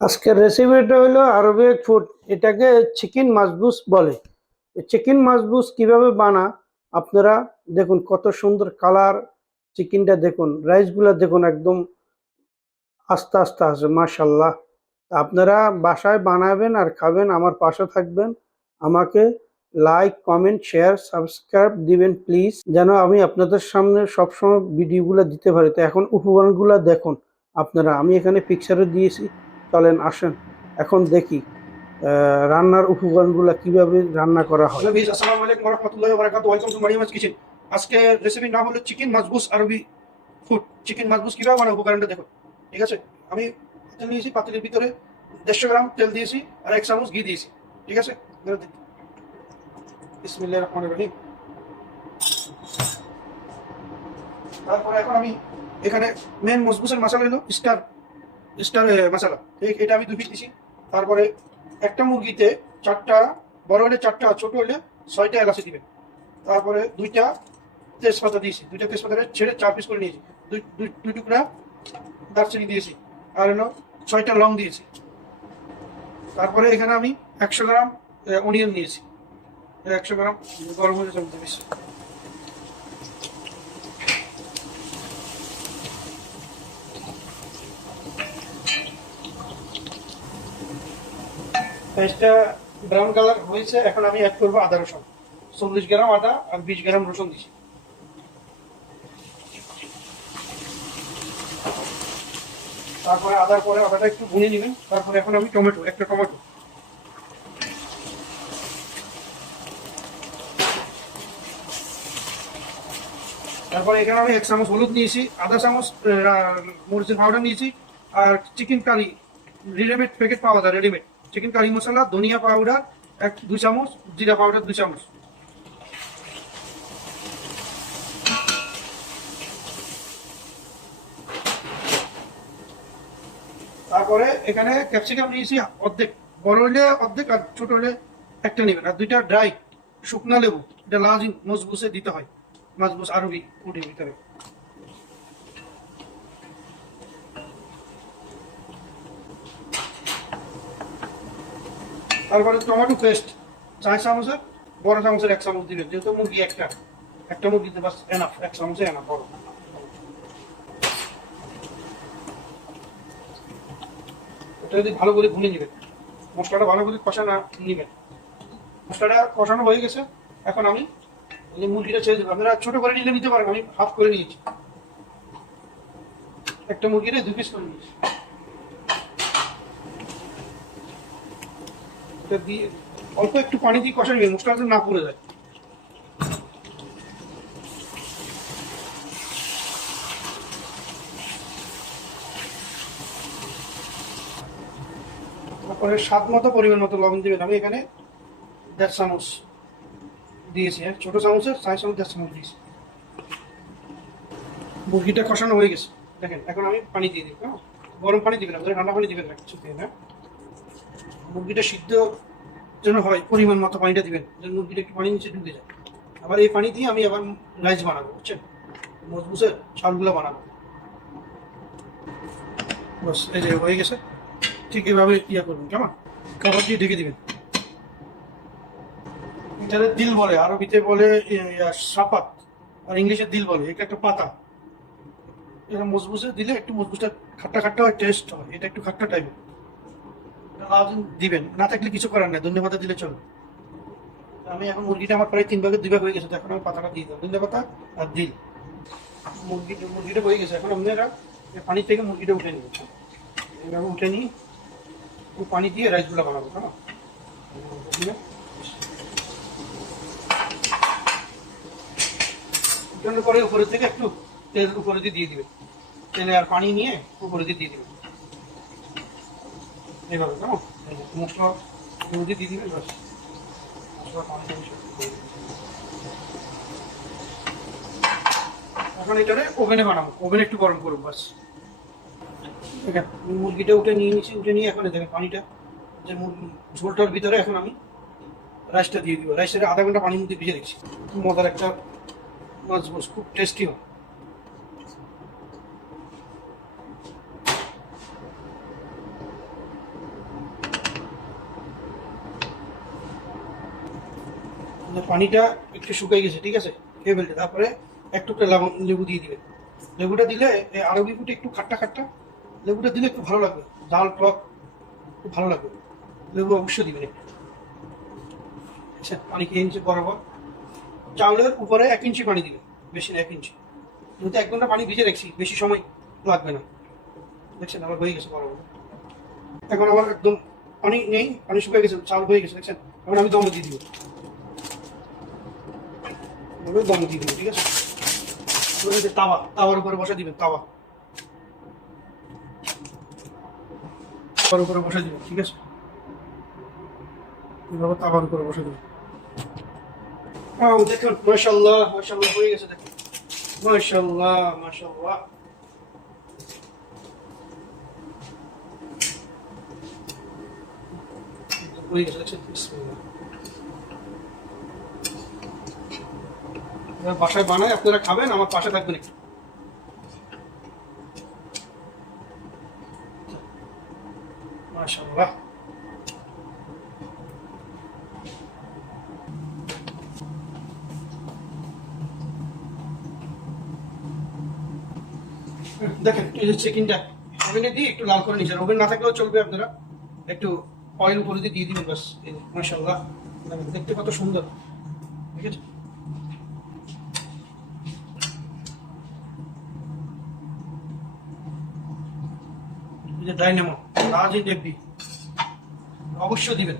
আজকের রেসিপিটা হলো আরবিক ফুড। এটাকে চিকেন মাসবুস বলে। চিকেন মাসবুস কিভাবে আপনারা দেখুন, কত সুন্দর কালার। চিকেনটা দেখুন, রাইসগুলো দেখুন, একদম আস্তে আস্তে আছে, মাশাল্লাহ। আপনারা বাসায় বানাবেন আর খাবেন, আমার পাশে থাকবেন। আমাকে লাইক, কমেন্ট, শেয়ার, সাবস্ক্রাইব দিবেন প্লিজ, যেন আমি আপনাদের সামনে সবসময় ভিডিওগুলো দিতে পারি। তো এখন উপকরণগুলো দেখুন আপনারা, আমি এখানে পিকচারে দিয়েছি। চলেন আসেন এখন দেখি রান্নার উপকরণগুলো কিভাবে রান্না করা হয়। হ্যালো ভিউয়ার্স, আসসালামু আলাইকুম ওয়া রাহমাতুল্লাহি ওয়া বারাকাতুহু। Welcome to Mariam's kitchen. আজকে রেসিপির নাম হলো চিকেন মাসবুস আরবি ফুড। চিকেন মাসবুস কিভাবে বানাবো উপকরণটা দেখো। ঠিক আছে, আমি পাতিল নিয়েছি, পাতিলের ভিতরে 150 গ্রাম তেল দিয়েছি আর 1 চামচ ঘি দিয়েছি। ঠিক আছে, বিসমিল্লাহির রহমানির রহিম। তারপরে এখন আমি এখানে মেন মসবুসের মশলা হলো স্টার স্টার মশলা। ঠিক, এটা আমি 2 পিস দিছি। তারপরে একটা মুরগিতে 4টা, বড় হলে 4টা, ছোট হলে 6টা এলাচি দিবেন। তারপরে 2টা তেজপাতা দিয়েছি, 2টা তেজপাতা ছেড়ে 4 পিস করে নিয়েছি। দুই টুকরা দারচিনি দিয়েছি, আর হলো 6টা লং দিয়েছি। তারপরে এখানে আমি 100 গ্রাম অনিয়ন নিয়েছি, 100 গ্রাম গরম মরিচ দিয়েছি। পেঁয়াজটা ব্রাউন কালার হয়েছে, এখন আমি অ্যাড করবো আদা রসুন। 40 গ্রাম আদা আর 20 গ্রাম রসুন দিয়েছি। তারপরে আদার পরে আদাটা একটু ভুনে নেবেন। তারপরে এখন আমি একটা টমেটো। তারপরে এখানে আমি 1 চামচ হলুদ নিয়েছি, আধা চামচ মরিচের পাউডার নিয়েছি, আর চিকেন কারি রেডিমেড প্যাকেট পাওয়া যায়, রেডিমেড চিকেন কারি মশলা, ধনিয়া পাউডার 2 চামচ, জিরা পাউডার 2 চামচ। তারপরে এখানে ক্যাপসিকাম নিয়েছি অর্ধেক, বড় হলে অর্ধেক আর ছোট হলে একটা নেবেন। আর 2টা ড্রাই শুকনা লেবু, এটা লাল মজবুসে দিতে হয়, মজবুস আরবি ফুডের ভিতরে। তারপরে টমেটো পেস্ট 4 চামচের, বড় চামচের 1 চামচ দিবেন, যেহেতু মুরগি একটা মুরগিতে বাস এনাফ, 1 চামচে এনাফ বড়। এটা যদি ভালো করে ভুনে নেবেন, মশলাটা ভালো করে কষানো নেবেন। মশলাটা কষানো হয়ে গেছে, এখন আমি এই মুরগিটা ছেড়ে দেবো। আপনারা ছোট করে নিলে নিতে পারেন, আমি হাফ করে নিয়েছি। একটা মুরগিটা 2 পিস করে নিয়েছি। এটা দিয়ে অল্প একটু পানি দিয়ে কষা নেবেন, মশলাটা না পুড়ে যায়। তারপরে স্বাদ মতো পরিমাণ মতো লবণ দিবেন। আমি এখানে 1.5 চামচ দিয়েছি, হ্যাঁ, ছোট চামচের 4 চামচ 1.5 চামচ দিয়েছি। মুরগিটা কষানো হয়ে গেছে, দেখেন। এখন আমি পানি দিয়ে দিই, হ্যাঁ, গরম পানি দিবেন, আপনারা ঠান্ডা পানি দিবেন না, কিছু দিয়ে না। মুরগিটা সিদ্ধ যেন হয় পরিমাণ মতো পানিটা দিবেন, যেন মুরগিটা একটু পানি নিচে ঢুকে যায়। আবার এই পানি দিয়ে আমি আবার রাইস বানাবো, বুঝছেন, মজবুসের চালগুলো বানাবো। বাস, এই যে হয়ে গেছে। ঠিক এভাবে ইয়া করবেন, কেমন, খাবার দিয়ে ঢেকে দিবেন। এটাতে দিল বলে, আরবিতে বলে সাপাত, আর ইংলিশে দিল বলে। এটা একটা পাতা, এটা মজবুসে দিলে একটু মজবুসটা খাট্টা খাট্টা হয়, টেস্ট হয়। এটা একটু খাট্টা টাইপের, লাউজিন দিবেন, না থাকলে কিছু করার নাই, ধন্যবাদ দিলে চলো। আমি এখন মুরগিটা আমার প্রায় 3 ভাগের 2 ভাগ হয়ে গেছে, এখন আমি পাতাটা দিয়ে দেবো, ধন্যবাদ আর দিল। মুরগিটা হয়ে গেছে, এখন আপনারা পানি থেকে মুরগিটা উঠে নেবেন। এভাবে উঠে নিয়ে পানি দিয়ে রাইসগুলো বানাবো, হ্যাঁ। উঠানোর পরে উপরে থেকে একটু তেল উপরে দিয়ে দিবেন, তেলে আর পানি নিয়ে উপরে দিয়ে দিবেন, এইভাবে, কেমন। মশলা দিয়ে দিবেন, বাস। এখন এটারে ওভেনে বানাবো, ওভেনে একটু গরম করবো, বাস। মুরগিটা উঠে নিয়ে নিচ্ছি, উঠে নিয়ে এখন দেখেন পানিটা, যে ঝোলটার ভিতরে এখন আমি রাইসটা দিয়ে দিব। রাইসটা আধা ঘন্টা পানির মধ্যে ভিজে রেখেছি। মজার একটা মাছ, খুব টেস্টি হয়। যে পানিটা একটু শুকিয়ে গেছে, ঠিক আছে, খেয়ে ফেলতে। তারপরে এক টুকরা লেবু দিয়ে দিবেন। লেবুটা দিলে এই আরবি ফুটে একটু খাট্টা খাট্টা, লেবুটা দিলে একটু ভালো লাগবে, ঝাল টক খুব ভালো লাগবে। লেবু অবশ্যই দিবেন একটু। আচ্ছা, পানি খেয়ে ইঞ্চি বরাবর চাউলের উপরে 1 ইঞ্চি পানি দিবেন, বেশি না 1 ইঞ্চি। যেহেতু 1 ঘন্টা পানি ভিজে রাখছি, বেশি সময় লাগবে না। দেখছেন আমার হয়ে গেছে বরাবর। এখন আমার একদম পানি নেই, পানি শুকিয়ে গেছে, চাল হয়ে গেছে, দেখছেন। এখন আমি দম দিয়ে দিব, দম দিয়ে দিব, ঠিক আছে। তাওয়ার উপরে বসে দিবেন, তাওয়ার উপরে বসে দিবেন, ঠিক আছে। এইভাবে তাওয়ার উপরে বসে দিবেন। দেখুন, মাশাআল্লাহ মাশাআল্লাহ হয়ে গেছে, দেখুন, মাশাআল্লাহ মাশাআল্লাহ। হয়ে গেছে, দেখছেন। বিসমিল্লাহ। বাসায় বানায় আপনারা খাবেন, আমার পাশে থাকবেন একটু। মাশাআল্লাহ। দেখেন এই যে চিকেনটা ওভেনে দিয়ে একটু লাল করে নিচ্ছেন, ওভেন না থাকলেও চলবে, আপনারা একটু অয়েল উপরে দিয়ে দিবেন বাস। মাশাআল্লাহ, দেখতে কত সুন্দর, ঠিক আছে। এই যে ডাইনামো রাজি দেখবি, অবশ্যই দিবেন।